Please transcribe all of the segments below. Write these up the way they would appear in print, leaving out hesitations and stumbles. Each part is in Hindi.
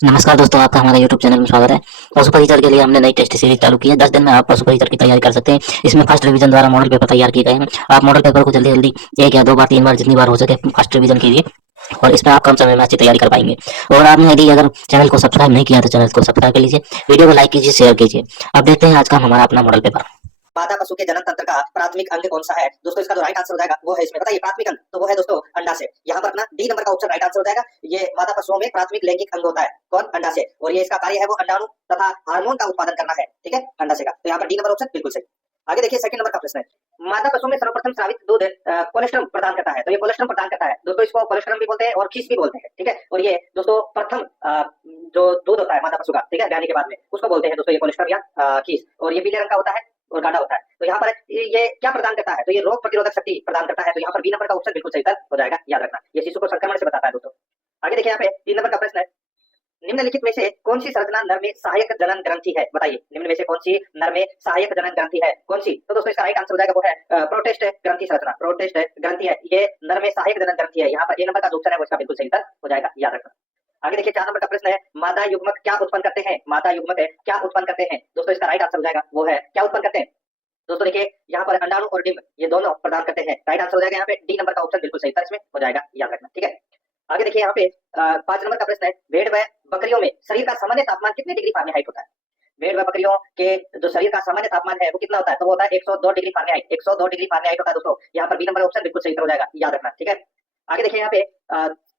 नमस्कार दोस्तों, आपका हमारे YouTube चैनल में स्वागत है। पशु परिचर के लिए हमने नई टेस्ट सीरीज चालू की है। 10 दिन में आप पशु परिचर की तैयारी कर सकते हैं। इसमें फर्स्ट रिवीजन द्वारा मॉडल पेपर तैयार किए गए हैं। आप मॉडल पेपर को जल्दी जल्दी 1 या 2 बार 3 बार जितनी बार हो सके फर्स्ट रिवीजन कीजिए और इसमें आप कम समय में अच्छी तैयारी कर पाएंगे। और आपने यदि अगर चैनल को सब्सक्राइब नहीं किया तो चैनल को सब्सक्राइब कर लीजिए, वीडियो को लाइक कीजिए, शेयर कीजिए। अब देखते हैं आज का हमारा अपना मॉडल पेपर। मादा पशु के जनन तंत्र का प्राथमिक अंग कौन सा है दोस्तों? इसका जो राइट आंसर हो जाएगा वो है इसमें, बताइए प्राथमिक अंग, तो वो है दोस्तों अंडाशय। यहाँ पर अपना डी नंबर का ऑप्शन राइट आंसर हो जाएगा। ये मादा पशुओं में प्राथमिक लैंगिक अंग होता है, कौन? अंडाशय। और ये इसका कार्य है वो अंडाणु तथा हार्मोन का उत्पादन करना है, ठीक है, अंडाशय का। तो यहाँ पर डी नंबर ऑप्शन बिल्कुल सही। आगे देखिए सेकंड नंबर का प्रश्न है, मादा पशु में सर्वप्रथम स्रावित दूध कोलेस्ट्रम प्रदान करता है। तो ये कोलेस्ट्रम प्रदान करता है दोस्तों, इसको कोलेस्ट्रम भी बोलते हैं और खीस भी बोलते हैं, ठीक है। और ये दोस्तों प्रथम जो दूध होता है मादा पशु का, ठीक है, ब्याने के बाद में, उसको बोलते हैं दोस्तों ये कोलेस्ट्रम या खीस। और ये पीले रंग का होता है और गाढ़ा होता है। तो यहाँ पर ये क्या प्रदान करता है? तो ये रोग प्रतिरोधक शक्ति प्रदान करता है। तो यहाँ पर बी नंबर का ऑप्शन बिल्कुल सही उत्तर हो जाएगा, याद रखना। ये शिशु को संक्रमण से बताता है दोस्तों। आगे देखिए यहाँ पे 3 नंबर का प्रश्न है, निम्नलिखित में से कौन सी संरचना नर में सहायक जनन ग्रंथि है? बताइए निम्न में से कौन सी नर में सहायक जनन ग्रंथि है, कौन सी? तो दोस्तों इसका राइट आंसर हो जाएगा वो है प्रोटेस्ट ग्रंथि संरचना। प्रोटेस्ट ग्रंथि है, ये नर में सहायक जनन ग्रंथि है। यहाँ पर ए नंबर का जो ऑप्शन है वो इसका बिल्कुल सही उत्तर हो जाएगा, याद रखना। आगे देखिए 4 नंबर का प्रश्न है, मादा युग्मक क्या उत्पन्न करते हैं? मादा युग्मक क्या उत्पन्न करते हैं दोस्तों? इसका राइट आंसर हो जाएगा वो है क्या उत्पन्न करते हैं दोस्तों? देखिए यहाँ पर अंडाणु और डिंब ये दोनों प्रदान करते हैं। राइट आंसर हो जाएगा यहाँ पे डी नंबर का ऑप्शन बिल्कुल सही उत्तर इसमें हो जाएगा, याद रखना, ठीक है। आगे देखिए यहाँ पे 5 नंबर का प्रश्न है, भेड़ व बकरियों में शरीर का सामान्य तापमान कितने डिग्री फारेनहाइट होता है? भेड़ व बकरियों के जो शरीर का सामान्य तापमान है वो कितना होता है? तो वो होता है 102 डिग्री फारेनहाइट। 102 डिग्री फारेनहाइट होता है दोस्तों। यहाँ पर बी नंबर ऑप्शन बिल्कुल सही उत्तर हो जाएगा, याद रखना, ठीक है। आगे देखिए यहाँ पे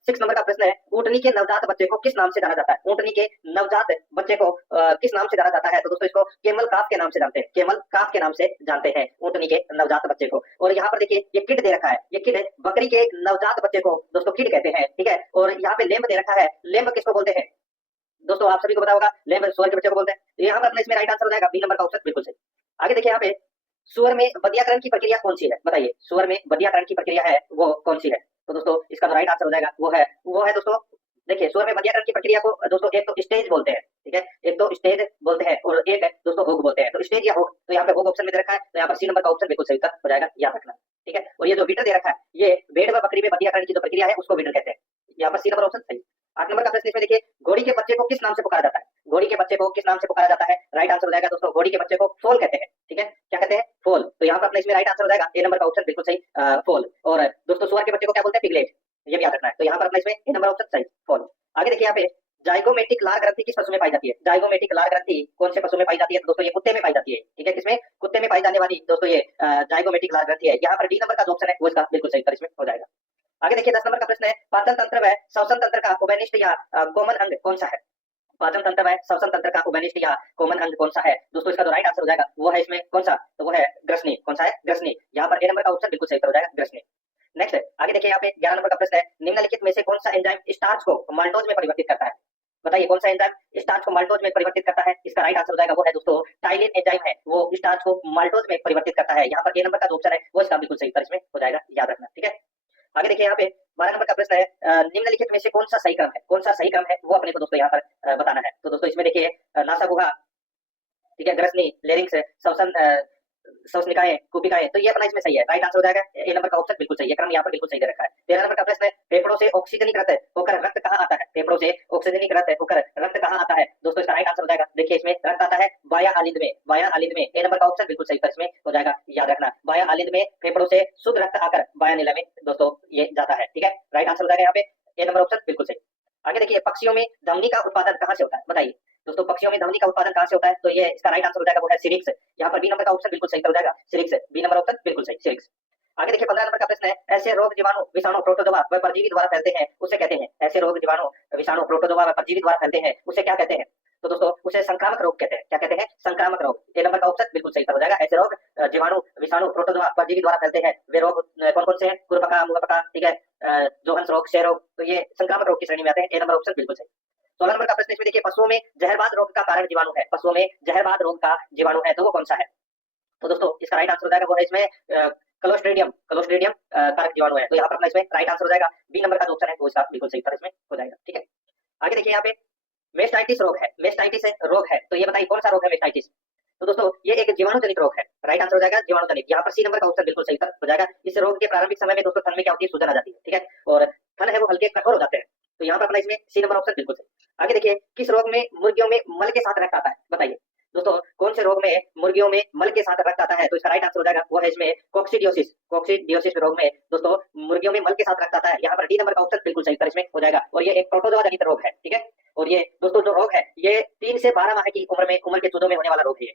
6 नंबर का प्रश्न है, ऊँटनी के नवजात बच्चे को किस नाम से जाना जाता है? ऊँटनी के नवजात बच्चे को किस नाम से जाना जाता है? तो दोस्तों इसको केमल काफ के नाम से जानते हैं, केमल काफ के नाम से जानते हैं ऊँटनी के नवजात बच्चे को। और यहाँ पर देखिए ये किड दे रखा है, ये किड बकरी के नवजात बच्चे को दोस्तों किड कहते हैं, ठीक है। और यहाँ पे लेम्ब दे रखा है, लेम्ब किसको बोलते हैं दोस्तों? आप सभी को पता होगा, लेम्ब सुअर के बच्चे को बोलते हैं। तो यहाँ पर अपना इसमें राइट आंसर हो जाएगा बी नंबर का ऑप्शन बिल्कुल सही। आगे देखिए यहाँ पे सुअर में बदियाकरण की प्रक्रिया कौन सी है? बताइए सुअर में बदियाकरण की प्रक्रिया है वो कौन सी है? तो दोस्तों इसका जो राइट आंसर हो जाएगा वो है दोस्तों, देखिए सुअर में बदियाकरण की प्रक्रिया को दोस्तों एक तो स्टेज बोलते हैं, ठीक है, एक तो स्टेज बोलते हैं और एक है दोस्तों होग बोलते हैं। तो स्टेज या होग, तो यहाँ पे होग ऑप्शन में दे रखा है, तो यहाँ पर सी नंबर का ऑप्शन बिल्कुल सही उत्तर हो जाएगा, याद रखना, ठीक है। और ये जो बीटर दे रखा है, ये भेड़ व बकरी में बदियाकरण की जो प्रक्रिया है उसको बीटर कहते हैं। यहाँ पर सी नंबर ऑप्शन सही। 8 नंबर का प्रश्न इसमें देखिए, घोड़ी के बच्चे को किस नाम से पुकारा जाता है? घोड़ी के बच्चे को किस नाम से पुकारा जाता है? राइट आंसर हो जाएगा दोस्तों, घोड़ी के बच्चे को फोल कहते हैं, ठीक है, क्या कहते हैं? फोल। तो यहाँ पर अपना इसमें राइट आंसर हो जाएगा ए नंबर का ऑप्शन बिल्कुल सही, फोल। और दोस्तों सुअर के बच्चे को क्या बोलते हैं? पिगलेट, ये भी याद रखना है। तो यहाँ पर अपना इसमें ए नंबर ऑप्शन सही, फोल। आगे देखिए यहाँ पे जाइगोमेटिक लार ग्रंथि किस पशु में पाई जाती है? जाइगोमेटिक लार ग्रंथि कौन से पशु में पाई जाती है? तो दोस्तों ये कुत्ते में पाई जाती है, ठीक है, किसमें? कुत्ते में पाई जाने वाली दोस्तों ये जाइगोमेटिक लार ग्रंथि है। यहाँ पर डी नंबर का जो ऑप्शन है वो इसका बिल्कुल सही उत्तर इसमें हो जाएगा। आगे देखिए 10 नंबर का प्रश्न है, पाचन तंत्र व श्वसन तंत्र का उभयनिष्ठ या कोमन अंग कौन सा है? पाचन तंत्र व श्वसन तंत्र का उभयनिष्ठ या कॉमन अंग कौन सा है दोस्तों? इसका जो राइट आंसर हो जाएगा वो है इसमें कौन सा? तो वो है ग्रसनी। कौन सा है? ग्रसनी। यहाँ पर ए नंबर का ऑप्शन बिल्कुल सही उत्तर हो जाएगा, ग्रसनी। नेक्स्ट आगे देखिए यहाँ पे 11 नंबर का प्रश्न है, निम्नलिखित में से कौन सा एंजाइम स्टार्च को माल्टोज में परिवर्तित करता है? बताइए कौन सा एंजाइम स्टार्च को माल्टोज में परिवर्तित करता है? इसका राइट आंसर हो जाएगा वो है दोस्तों टाइलिन एंजाइम है, वो स्टार्च को माल्टोज में परिवर्तित करता है। यहाँ पर ए नंबर का जो ऑप्शन है वो इसका बिल्कुल सही उत्तर इसमें हो जाएगा, याद रखना, ठीक है। आगे देखिए यहाँ पे 12 नंबर का प्रश्न है, निम्नलिखित में से कौन सा सही क्रम है? कौन सा सही क्रम है वो अपने को दोस्तों यहाँ पर बताना है। तो दोस्तों इसमें देखिए नासागुहा, ठीक है, ग्रसनी, लेरिंग्स, श्वसन, श्वसनिकाएं, कुपिकाएं, तो ये अपना इसमें सही है। राइट आंसर हो जाएगा ए नंबर का ऑप्शन बिल्कुल सही है, क्रम यहाँ पर बिल्कुल सही दे रखा है। 13 नंबर का प्रश्न है, फेफड़ों से ऑक्सीजनीकृत होकर रक्त कहाँ आता है? फेफड़ों से ऑक्सीजनीकृत होकर रक्त कहाँ आता है दोस्तों? इसका राइट आंसर हो जाएगा, देखिए इसमें रक्त आता है बाया आलिंद में, बाया आलिंद में। ए नंबर का ऑप्शन बिल्कुल सही उत्तर इसमें हो जाएगा, याद रखना, बाया आलिंद में फेफड़ों से शुद्ध रक्त आकर बाया नीला में दोस्तों ये जाता है, ठीक है। राइट आंसर हो जाएगा यहाँ पे ए नंबर ऑप्शन बिल्कुल सही। आगे देखिए पक्षियों में धमनी का उत्पादन कहाँ से होता है? बताइए दोस्तों पक्षियों में ध्वनि का उत्पादन कहाँ से होता है? तो ये इसका राइट आंसर हो जाएगा वो है सिरिक्स। यहाँ पर बी नंबर का ऑप्शन बिल्कुल सही हो जाएगा, सिरिक्स। बी नंबर ऑप्शन बिल्कुल सही, सिरिक्स। आगे देखिए 15 नंबर का प्रश्न है, ऐसे रोग जीवाणु विषाणु प्रोटोजोआ व परजीवी द्वारा फैलते हैं उसे कहते हैं? ऐसे रोग जीवाणु विषाणु प्रोटोजोआ व परजीवी द्वारा फैलते हैं उसे क्या कहते हैं? तो दोस्तों उसे संक्रामक रोग कहते हैं। क्या कहते हैं? संक्रामक रोग। ए नंबर का ऑप्शन बिल्कुल सही हो जाएगा। ऐसे रोग जीवाणु विषाणु प्रोटोजोआ परजीवी द्वारा फैलते हैं, वे रोग कौन कौन से हैं? खुरपका, मुहपका, ठीक है, जोहन्स रोग, क्षय रोग, तो ये संक्रामक रोग की श्रेणी में आते हैं। ए नंबर ऑप्शन बिल्कुल सही। 16 नंबर का प्रश्न इसमें देखिए, पशुओं में जहरबाद रोग का कारण जीवाणु है, पशुओं में जहरबाद रोग का जीवाणु है, तो वो कौन सा है? तो दोस्तों इसका राइट आंसर हो जाएगा वो है इसमें क्लोस्ट्रीडियम, क्लोस्ट्रीडियम कारक जीवाणु है। तो यहाँ पर अपना इसमें राइट आंसर हो जाएगा बी नंबर का जो ऑप्शन है वो इसका बिल्कुल सही उत्तर इसमें हो जाएगा, ठीक है। आगे देखिए यहाँ पे मेस्टाइटिस रोग है, मेस्टाइटिस रोग है, तो ये बताइए कौन सा रोग है मेस्टाइटिस? तो दोस्तों ये एक जीवाणु जनित रोग है, राइट आंसर हो जाएगा जीवाणु जनित। यहाँ पर सी नंबर का उत्तर बिल्कुल सही उत्तर हो जाएगा। इस रोग के प्रारंभिक समय में दोस्तों थन में क्या होती है? सूजन आ जाती है, ठीक है, और थन है वो हल्के कठोर हो जाते हैं। तो यहाँ पर अपना इसमें सी नंबर ऑप्शन बिल्कुल सही। आगे देखिए, किस रोग में मुर्गियों में मल के साथ रक्त आता है, बताइए दोस्तों, कौन से रोग में मुर्गियों में मल के साथ रक्त आता है? तो इसका राइट आंसर हो जाएगा वो है इसमें कोक्सीडियोसिस। कोक्सीडियोसिस रोग में दोस्तों मुर्गियों में मल के साथ रक्त आता है। यहाँ पर डी नंबर का ऑप्शन बिल्कुल सही उत्तर इसमें हो जाएगा, और ये एक प्रोटोजोआ जनित रोग है, ठीक है। और ये दोस्तों जो रोग है ये 3 से 12 माह की उम्र के चूजों में होने वाला रोग है ये,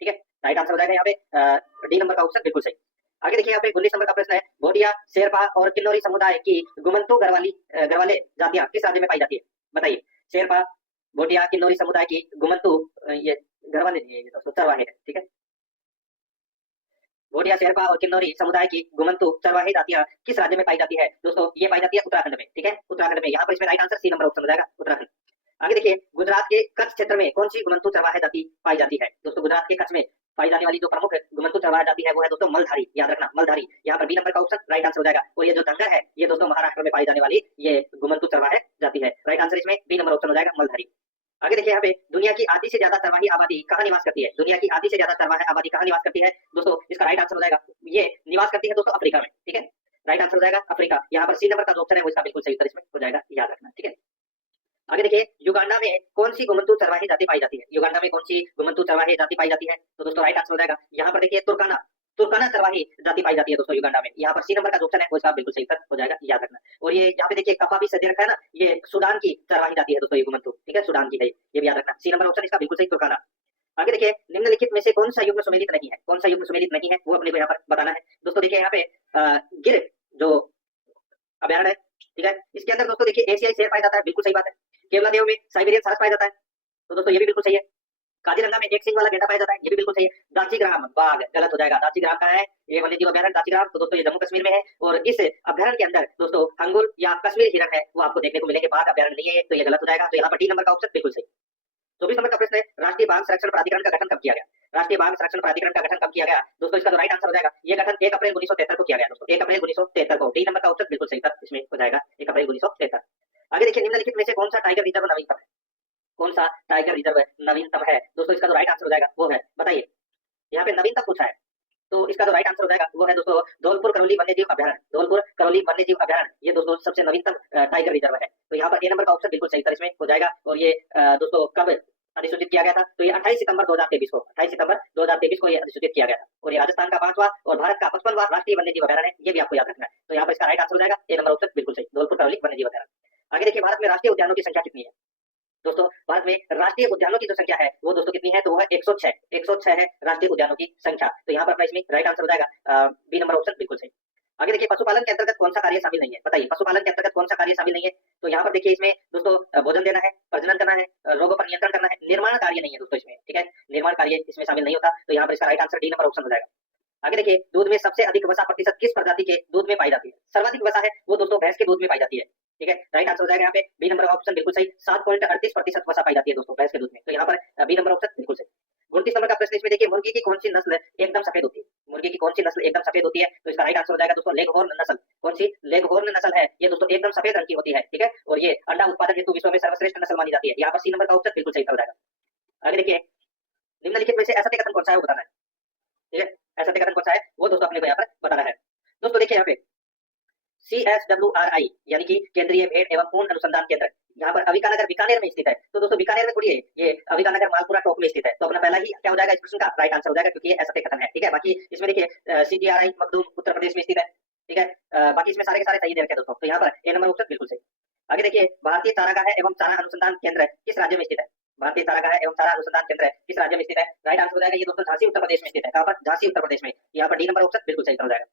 ठीक है। राइट आंसर हो जाएगा यहाँ पे डी नंबर का ऑप्शन बिल्कुल सही। आगे देखिए यहाँ पे 19 नंबर का प्रश्न है, भोटिया, शेरपा और किन्नौरी समुदाय की गुमंतु गढ़वाले जातियां किस राज्य में पाई जाती है? बताइए। शेरपा, भोटिया, किन्नौरी समुदाय की गुमंतु ये गढ़वाले नहीं है, ये दोस्तों चरवाहे है, ठीक है। भोटिया, शेरपा और किन्नौरी समुदाय की गुमंतु चरवाहे जातियां किस राज्य में पाई जाती है? दोस्तों ये पाई जाती है उत्तराखंड में, ठीक है, उत्तराखंड में। यहाँ पर इसमें right answer C number option हो जाएगा, उत्तराखंड। आगे देखिए, गुजरात के कच्छ क्षेत्र में कौन सी गुमंतु चरवाहे जाति पाई जाती है? दोस्तों गुजरात के कच्छ में पाई जाने वाली जो प्रमुख गुमंतु चरवाहे जाति है वो है दोस्तों मलधारी, याद रखना मलधारी। यहाँ पर बी नंबर का ऑप्शन राइट आंसर हो जाएगा। और ये जो धंगर है ये दोस्तों महाराष्ट्र में पाई जाने वाली ये गुमंतु चरवाहे जाति है। राइट आंसर इसमें बी नंबर ऑप्शन हो जाएगा, मलधारी। आगे देखिए यहाँ पे, दुनिया की आधी से ज्यादा चरवाही आबादी कहाँ निवास करती है? दुनिया की आधी से ज्यादा चरवाही आबादी कहाँ निवास करती है? दोस्तों इसका राइट आंसर हो जाएगा, ये निवास करती है दोस्तों अफ्रीका में, ठीक है। राइट आंसर हो जाएगा अफ्रीका। यहाँ पर सी नंबर का जो ऑप्शन है वो इसका बिल्कुल सही उत्तर इसमें हो जाएगा, याद रखना, ठीक है। आगे देखिए, युगांडा में कौन सी गुमंतु चरवाही जाति पाई जाती है? युगांडा में कौन सी गुमंतु चरवाही जाति पाई जाती है? तो दोस्तों राइट आंसर हो जाएगा यहाँ पर देखिए तुर्काना, तुर्काना चरवाही जाति पाई जाती है दोस्तों युगांडा में। यहाँ पर सी नंबर का ऑप्शन है वो इसका बिल्कुल सही उत्तर हो जाएगा, याद रखना। और ये यहाँ पे देखिए कपा भी सदे रखा है ना, ये सूडान की चरवाही जाति है दोस्तों ये गुमंतु, ठीक है, सूडान की है, ये भी याद रखना। सी नंबर ऑप्शन इसका बिल्कुल सही, तुर्काना। आगे देखिए, निम्नलिखित में से कौन सा युग्म सुमेलित नहीं है? कौन सा युग्म सुमेलित नहीं है वो अपने को यहाँ पर बताना है। दोस्तों देखिए यहाँ पे गिर जो अभ्यारण्य है, ठीक है, इसके अंदर दोस्तों देखिए एशियाई शेर पाया जाता है, बिल्कुल सही बात है। केवला देव में साइबेरियन सारस पाया जाता है, तो दोस्तों ये भी बिल्कुल सही है। काजीरंगा में एक सिंग वाला गेंडा पाया जाता है, ये भी बिल्कुल सही है। दाचीग्राम बाघ गलत हो जाएगा, दाचीग्राम कहाँ है? ये वन्यजीव अभ्यारण्य दाचीग्राम, तो दोस्तों ये जम्मू कश्मीर में है। और इस अभ्यारण्य के अंदर दोस्तों हंगुल या कश्मीरी हिरण है वो आपको देखने को मिलेंगे, बाघ अभ्यारण्य नहीं है, तो ये गलत हो जाएगा। तो यहाँ पर डी नंबर का ऑप्शन बिल्कुल सही। 24 नंबर का प्रश्न है, राष्ट्रीय बाघ संरक्षण प्राधिकरण का गठन कब किया गया? राष्ट्रीय बाघ संरक्षण प्राधिकरण का गठन कब किया गया? दोस्तों इसका जो राइट आंसर हो जाएगा, ये गठन 1 अप्रैल 1973 को किया गया दोस्तों, 1 अप्रैल 1973 को। डी नंबर का ऑप्शन बिल्कुल सही था, इसमें हो जाएगा 1 अप्रैल 1973। आगे देखिए, निम्नलिखित में से कौन सा टाइगर रिजर्व नवीनतम है? कौन सा टाइगर रिजर्व नवीनतम है? दोस्तों इसका जो राइट आंसर हो जाएगा वो है, बताइए। यहाँ पे नवीनतम पूछा है, तो इसका जो राइट आंसर हो जाएगा वो है दोस्तों धौलपुर करौली वन्यजीव अभ्यारण्य, धौलपुर करौली वन्यजीव अभ्यारण्य, ये दोस्तों सबसे नवीनतम टाइगर रिजर्व है। तो यहाँ पर ए नंबर का ऑप्शन बिल्कुल सही उत्तर इसमें हो जाएगा। और ये दोस्तों कब अधिसूचित किया गया था? तो ये 28 सितंबर 2023 को, 28 सितंबर 2023 को ये अधिसूचित किया गया था। और ये राजस्थान का 5वां और भारत का 55वां राष्ट्रीय वन्यजीव अभ्यारण्य है, ये भी आपको याद रखना है। तो यहाँ पर इसका राइट आंसर हो जाएगा ए नंबर ऑप्शन बिल्कुल सही, धौलपुर करौली वन्यजीव अभ्यारण्य। आगे देखिए, भारत में राष्ट्रीय उद्यानों की संख्या कितनी है? दोस्तों भारत में राष्ट्रीय उद्यानों की जो संख्या है वो दोस्तों कितनी है? तो वो है 106, 106 है राष्ट्रीय उद्यानों की संख्या। तो यहाँ पर अपना इसमें राइट आंसर हो जाएगा बी नंबर ऑप्शन बिल्कुल सही। आगे देखिए, पशुपालन के अंतर्गत कौन सा कार्य शामिल नहीं है? बताइए, पशुपालन के अंतर्गत कौन सा कार्य शामिल नहीं है? तो यहाँ पर देखिए इसमें दोस्तों भोजन देना है, प्रजनन करना है, रोगों पर नियंत्रण करना है, निर्माण कार्य नहीं है दोस्तों इसमें, ठीक है, निर्माण कार्य इसमें शामिल नहीं होता। तो यहाँ पर इसका right answer D number option हो जाएगा। आगे देखिए, दूध में सबसे अधिक वसा प्रतिशत किस प्रजाति के दूध में पाई जाती है? सर्वाधिक वसा है वो दोस्तों भैंस के दूध में पाई जाती है, ठीक है। राइट आंसर हो जाएगा यहाँ पे बी नंबर ऑप्शन बिल्कुल सही, 7.38% वसा पाई जाती है दोस्तों भैंस के दूध में। तो यहाँ पर बी नंबर ऑप्शन बिल्कुल सही। 29 नंबर का प्रश्न इसमें देखिए, मुर्गी की कौन सी नस्ल एकदम सफेद होती है? मुर्गी की कौन सी नस्ल एकदम सफेद होती है? तो इसका राइट आंसर हो जाएगा दोस्तों लेगहॉर्न नस्ल। कौन सी? लेगहॉर्न नस्ल है ये दोस्तों, एकदम सफेद रंग की होती है, ठीक है। और ये अंडा उत्पादन हेतु विश्व में सर्वश्रेष्ठ नस्ल मानी जाती है। यहाँ पर सी नंबर का ऑप्शन बिल्कुल सही हो जाएगा। आगे देखिए, निम्नलिखित में से असत्य कथन कौन सा है वो बताना है, ठीक है, असत्य कथन कौन सा है वो दोस्तों अपने को यहाँ पर बताना है। दोस्तों देखिए यहाँ पे CSWRI यानी कि केंद्रीय भेड़ एवं ऊन अनुसंधान केंद्र, यहाँ पर अविकानगर बीकानेर में स्थित है। तो दोस्तों बीकानेर में थोड़ी है, ये अविकानगर मालपुरा टॉप में स्थित है। तो अपना पहला ही क्या हो जाएगा इस प्रश्न का राइट आंसर हो जाएगा, क्योंकि ये असत्य कथन है, ठीक है। बाकी इसमें देखिए CTRI मखदूम उत्तर प्रदेश में स्थित है, ठीक है। बाकी इसमें सारे के सारे सही दे रखे हैं दोस्तों। तो यहाँ पर ए नंबर ऑप्शन बिल्कुल सही। आगे देखिए, भारतीय चारागाह एवं चारा अनुसंधान केंद्र किस राज्य में स्थित है? भारतीय चारागाह एवं चारा अनुसंधान केंद्र किस राज्य में स्थित है? राइट आंसर हो जाएगा ये दोस्तों झांसी उत्तर प्रदेश में स्थित है। कहाँ पर? झांसी उत्तर प्रदेश में। यहाँ पर डी नंबर ऑप्शन बिल्कुल सही हो जाएगा।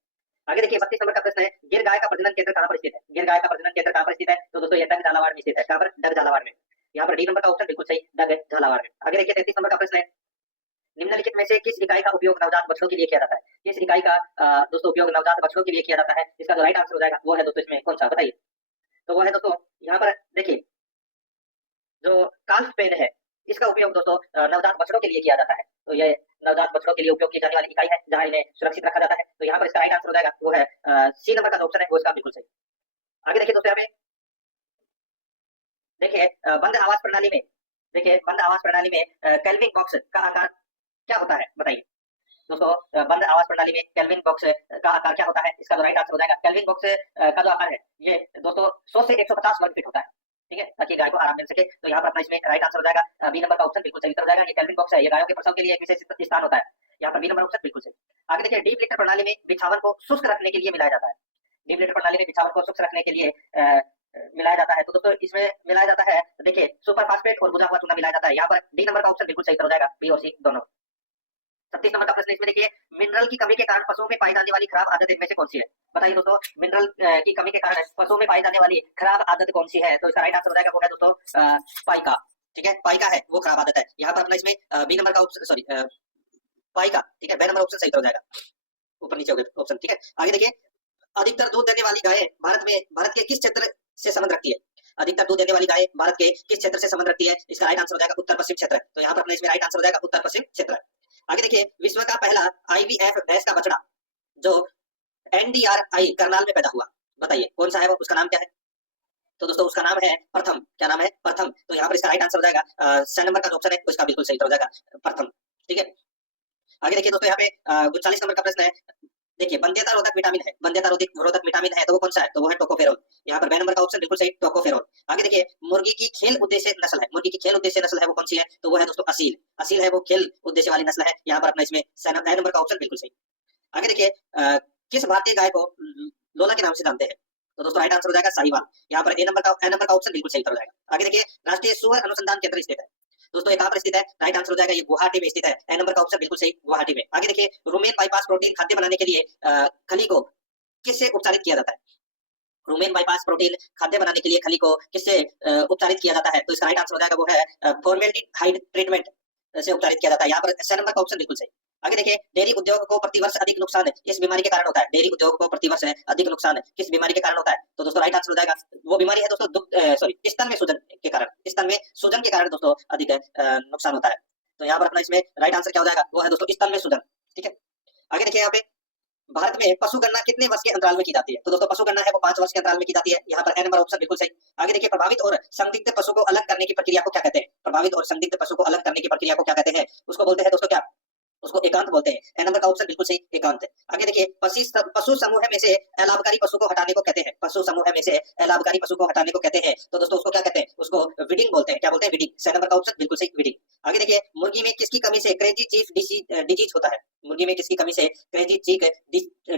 आगे देखिए, 32 नंबर का प्रश्न है, गिर गाय का प्रजनन केंद्र कहाँ पर स्थित है? गिर गाय का प्रजनन केंद्र कहाँ पर स्थित है? तो दोस्तों ये डग झालावाड़ में स्थित है। कहाँ पर? डग झालावाड़ में। यहाँ पर डी नंबर का ऑप्शन बिल्कुल सही, डग झालावाड़ में। आगे देखिए, 33 नंबर का प्रश्न है, निम्नलिखित में से किस इकाई का उपयोग नवजात बछड़ों के लिए किया जाता है? किस इकाई का दोस्तों उपयोग नवजात बछड़ों के लिए किया जाता है? इसका जो राइट आंसर हो जाएगा वो है दोस्तों इसमें कौन सा, बताइए। तो वो है दोस्तों यहाँ पर देखिए, जो काल्फ पेन है इसका उपयोग दोस्तों नवजात बछड़ों के लिए किया जाता है। तो ये नवजात बछड़ों के लिए उपयोग की जाने वाली इकाई है जहां इन्हें सुरक्षित रखा जाता है। तो यहाँ पर इसका राइट आंसर हो जाएगा वो है सी नंबर का जो ऑप्शन है वो इसका बिल्कुल सही। आगे देखिए दोस्तों, यहाँ पे देखिए बंद आवास प्रणाली में, देखिए बंद आवास प्रणाली में केल्विन बॉक्स का आकार क्या होता है? बताइए दोस्तों, बंद आवास प्रणाली में केल्विन बॉक्स का आकार क्या होता है? इसका जो राइट आंसर हो जाएगा, केल्विन बॉक्स का जो आकार है ये दोस्तों 100 से 150 वर्ग फीट होता है, ठीक है, ताकि गाय को आराम मिल सके। तो यहाँ पर अपना इसमें राइट आंसर हो जाएगा बी नंबर का ऑप्शन बिल्कुल सही उत्तर हो जाएगा। ये कैल्विन बॉक्स है, ये गायों के प्रसव के लिए एक विशेष स्थान होता है। यहाँ पर बी नंबर ऑप्शन बिल्कुल सही। आगे देखिए, डीप लिटर प्रणाली में बिछावन को शुष्क रखने के लिए मिलाया जाता है। डीप लिटर प्रणाली में बिछावन को शुष्क रखने के लिए मिलाया जाता है। तो दोस्तों इसमें मिलाया जाता है, देखिए सुपर फास्फेट और भुजा हुआ चूना मिलाया जाता है। यहाँ पर डी नंबर का ऑप्शन बिल्कुल सही उत्तर हो जाएगा, बी और सी दोनों। 36 नंबर का प्रश्न इसमें देखिए, मिनरल की कमी के कारण पशुओं में पाई जाने वाली खराब आदत इनमें से कौन सी है? बताइए दोस्तों, मिनरल की कमी के कारण पशुओं में पाई जाने वाली खराब आदत कौन सी है? तो इसका राइट आंसर हो जाएगा वो है दोस्तों पाइका। ठीक है, पाइका है वो खराब आदत है। यहाँ पर अपना इसमें बी नंबर का ऑप्शन, सॉरी पाइका, ठीक है, बी नंबर ऑप्शन सही उत्तर हो जाएगा, ऊपर नीचे हो गए ऑप्शन। ठीक है, आगे देखिए, अधिकतर दूध देने वाली गायें भारत के किस क्षेत्र से संबंध रखती है? अधिकतर दूध देने वाली गायें भारत के किस क्षेत्र से संबंध रखती है? इसका राइट आंसर हो जाएगा उत्तर पश्चिम क्षेत्र। तो यहाँ पर अपना इसमें राइट आंसर हो जाएगा उत्तर पश्चिम क्षेत्र। आगे देखिए, विश्व का पहला IVF भैंस का बछड़ा जो NDRI करनाल में पैदा हुआ, बताइए कौन सा है वो, उसका नाम क्या है? तो दोस्तों उसका नाम है प्रथम। क्या नाम है? प्रथम। तो यहाँ पर इसका राइट आंसर हो जाएगा 6 नंबर का जो ऑप्शन है उसका बिल्कुल सही हो जाएगा, प्रथम। ठीक है, आगे देखिए दोस्तों, यहाँ पे 40 नंबर का प्रश्न है। देखिए, वंध्यता रोधक विटामिन है, वंध्यता रोधक विटामिन है, तो वो कौन सा है? तो वो है टोकोफेरोल। यहाँ पर बी नंबर का ऑप्शन बिल्कुल सही, टोकोफेरोल। आगे देखिए, मुर्गी की खेल उद्देश्य नस्ल है, मुर्गी की खेल उद्देश्य नस्ल है वो कौन सी है? तो वो है दोस्तों असील। असील है वो खेल उद्देश्य वाली नस्ल है। यहाँ पर अपना इसमें ए नंबर का ऑप्शन बिल्कुल सही। आगे देखिए, किस भारतीय गाय को लोला के नाम से जानते हैं? तो दोस्तों राइट आंसर हो जाएगा साहिवाल। यहाँ पर ए नंबर का ऑप्शन बिल्कुल सही हो जाएगा। आगे देखिए, राष्ट्रीय सूअर अनुसंधान केंद्र स्थित है, दोस्तों ये कहाँ पर स्थित है? राइट आंसर हो जाएगा ये गुवाहाटी में स्थित है। ए नंबर का ऑप्शन बिल्कुल सही, गुवाहाटी में। आगे देखिए, रूमेन बाईपास प्रोटीन खाद्य बनाने के लिए खली को किससे उपचारित किया जाता है? रूमेन बाईपास प्रोटीन खाद्य बनाने के लिए खली को किससे उपचारित किया जाता है? तो इसका राइट आंसर हो जाएगा वो है फॉर्मेल्डिहाइड ट्रीटमेंट से उपचारित किया जाता है। यहाँ पर सी नंबर का ऑप्शन बिल्कुल सही। आगे देखिए, डेयरी उद्योग को प्रतिवर्ष अधिक नुकसान इस बीमारी के कारण होता है। डेयरी उद्योग को प्रतिवर्ष अधिक नुकसान किस बीमारी के कारण होता है? तो दोस्तों राइट आंसर हो जाएगा, वो बीमारी है दोस्तों स्तन में सूजन के कारण, स्तन में सूजन के कारण दोस्तों अधिक नुकसान होता है। तो यहाँ पर अपना इसमें राइट आंसर क्या हो जाएगा? वो है दोस्तों स्तन में सूजन। ठीक है, आगे देखिए, यहाँ पे भारत में पशु गणना कितने वर्ष के अंतराल में की जाती है? तो दोस्तों पशु गणना है वो 5 वर्ष के अंतराल में की जाती है। यहाँ पर ए नंबर ऑप्शन बिल्कुल सही। आगे देखिए, प्रभावित और संदिग्ध पशु को अलग करने की प्रक्रिया को क्या कहते हैं? प्रभावित और संदिग्ध पशु को अलग करने की प्रक्रिया को क्या कहते हैं? उसको बोलते हैं दोस्तों क्या? उसको एकांत बोलते हैं। ए नंबर का ऑप्शन बिल्कुल सही, एकांत। आगे देखिए, पशु समूह में से अलाभकारी पशु को हटाने को कहते हैं। पशु समूह में से अलाभकारी पशु को हटाने को कहते हैं। तो दोस्तों उसको क्या कहते हैं? उसको विडिंग बोलते हैं। क्या बोलते हैं? विडिंग। सी नंबर का ऑप्शन बिल्कुल सही, विडिंग। आगे देखिए, मुर्गी में किसकी कमी से क्रेजी चीफ डिजीज होता है? मुर्गी में किसकी कमी से क्रेजी चीफ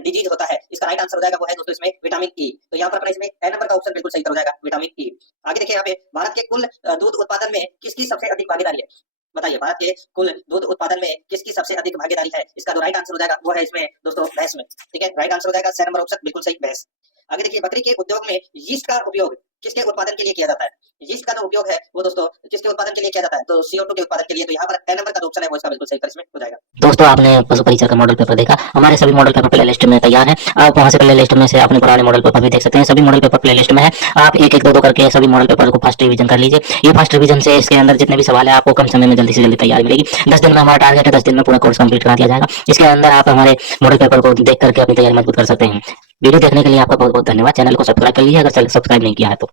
डिजीज होता है? इसका राइट आंसर हो जाएगा वो है दोस्तों इसमें विटामिन ई। तो यहाँ पर इसमें ए नंबर का ऑप्शन बिल्कुल सही हो जाएगा, विटामिन ई। आगे देखिए, यहाँ पे भारत के कुल दूध उत्पादन में किसकी सबसे अधिक भागीदारी है? बताइए, भारत के कुल दूध उत्पादन में किसकी सबसे अधिक भागीदारी है? इसका जो राइट आंसर हो जाएगा वो है इसमें दोस्तों भैंस में। ठीक है, राइट आंसर हो जाएगा सी नंबर ऑप्शन बिल्कुल सही, भैंस। आगे देखिए, बकरी के उद्योग में यीस्ट का उपयोग किसके उत्पादन के लिए किया जाता है? यीस्ट का जो उपयोग है वो दोस्तों किसके उत्पादन के लिए किया जाता है? तो CO2 के उत्पादन के लिए। तो यहाँ पर ए नंबर का जो ऑप्शन है वो इसका बिल्कुल सही इसमें हो जाएगा। दोस्तों आपने पशु परिचर का मॉडल पेपर देखा, हमारे सभी मॉडल पेपर प्ले लिस्ट में तैयार है। आप वहां से प्ले लिस्ट में से अपने पुराने मॉडल पेपर भी देख सकते हैं। सभी मॉडल पेपर प्ले लिस्ट में है। आप एक एक दो करके सभी मॉडल पेपर को फर्स्ट रिवीजन कर लीजिए। ये फर्स्ट रिवीजन से इसके अंदर जितने भी सवाल है आपको कम समय में जल्दी से जल्दी तैयार मिलेगी। 10 दिन में हमारा टारगेट है, 10 दिन में पूरा कोर्स कंप्लीट करा दिया जाएगा। इसके अंदर आप हमारे मॉडल पेपर को देख करके अपनी तैयारी मजबूत कर सकते हैं। वीडियो देखने के लिए आपका बहुत बहुत धन्यवाद। चैनल को सब्सक्राइब कर लीजिए अगर सब्सक्राइब नहीं किया है तो।